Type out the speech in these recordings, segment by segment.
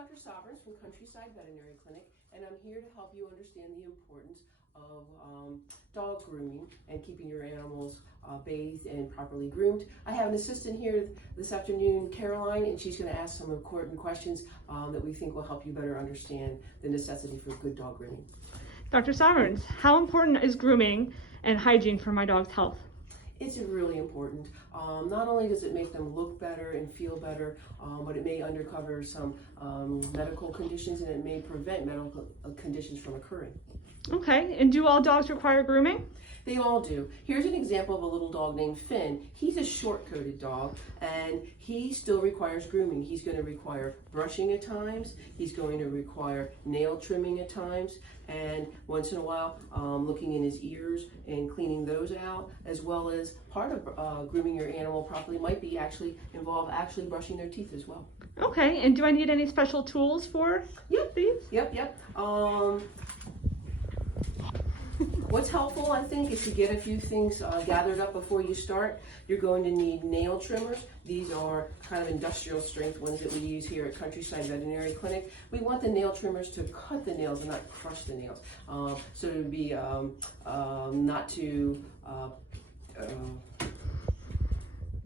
Dr. Sovereigns from Countryside Veterinary Clinic, and I'm here to help you understand the importance of dog grooming and keeping your animals bathed and properly groomed. I have an assistant here this afternoon, Caroline, and she's going to ask some important questions that we think will help you better understand the necessity for good dog grooming. Dr. Sovereigns, how important is grooming and hygiene for my dog's health? It's really important. Not only does it make them look better and feel better, but it may undercover some medical conditions, and it may prevent medical conditions from occurring. Okay, and do all dogs require grooming? They all do. Here's an example of a little dog named Finn. He's a short-coated dog, and he still requires grooming. He's going to require brushing at times. He's going to require nail trimming at times, and once in a while looking in his ears and cleaning those out, as well as part of grooming your animal properly might be involve brushing their teeth as well. Okay, and do I need any special tools for these? Yep. What's helpful, I think, is to get a few things gathered up before you start. You're going to need nail trimmers. These are kind of industrial strength ones that we use here at Countryside Veterinary Clinic. We want the nail trimmers to cut the nails and not crush the nails. So it would be not too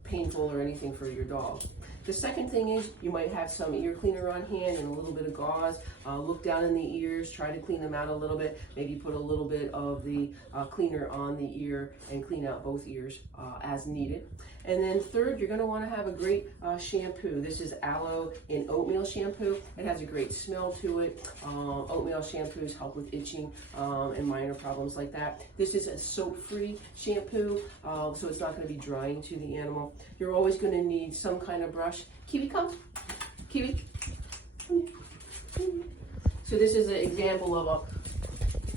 painful or anything for your dog. The second thing is you might have some ear cleaner on hand and a little bit of gauze. Look down in the ears, try to clean them out a little bit. Maybe put a little bit of the cleaner on the ear and clean out both ears as needed. And then third, you're going to want to have a great shampoo. This is aloe and oatmeal shampoo. It has a great smell to it. Oatmeal shampoos help with itching and minor problems like that. This is a soap-free shampoo, so it's not going to be drying to the animal. You're always going to need some kind of brush. Kiwi, come. Kiwi. So this is an example of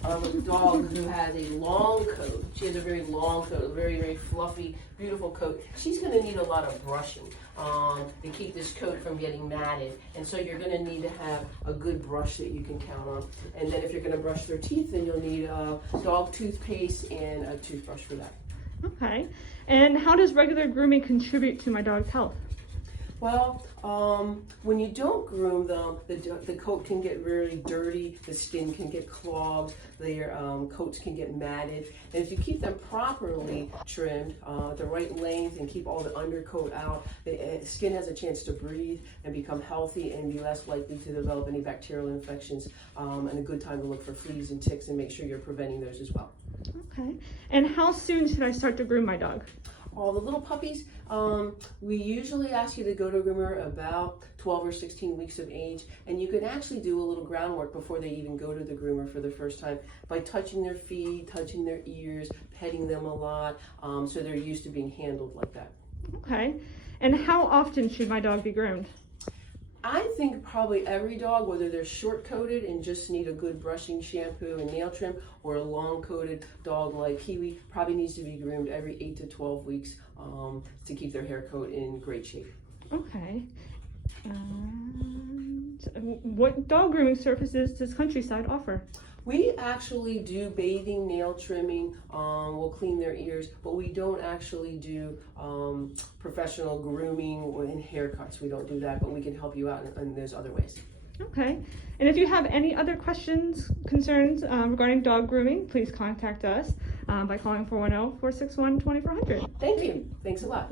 a dog who has a long coat. She has a very long coat, a very, very fluffy, beautiful coat. She's going to need a lot of brushing to keep this coat from getting matted. And so you're going to need to have a good brush that you can count on. And then if you're going to brush their teeth, then you'll need dog toothpaste and a toothbrush for that. Okay. And how does regular grooming contribute to my dog's health? Well, when you don't groom them, the coat can get really dirty, the skin can get clogged, their coats can get matted. And if you keep them properly trimmed, the right length, and keep all the undercoat out, the skin has a chance to breathe and become healthy and be less likely to develop any bacterial infections, and a good time to look for fleas and ticks and make sure you're preventing those as well. Okay. And how soon should I start to groom my dog? All the little puppies, we usually ask you to go to a groomer about 12 or 16 weeks of age, and you can actually do a little groundwork before they even go to the groomer for the first time by touching their feet, touching their ears, petting them a lot, so they're used to being handled like that. Okay, and how often should my dog be groomed? I think probably every dog, whether they're short-coated and just need a good brushing, shampoo, and nail trim, or a long-coated dog like Kiwi, probably needs to be groomed every 8 to 12 weeks to keep their hair coat in great shape. Okay. And what dog grooming services does Countryside offer? We actually do bathing, nail trimming, we'll clean their ears, but we don't actually do professional grooming and haircuts. We don't do that, but we can help you out in those other ways. Okay. And if you have any other questions, concerns regarding dog grooming, please contact us by calling 410-461-2400. Thank you. Thanks a lot.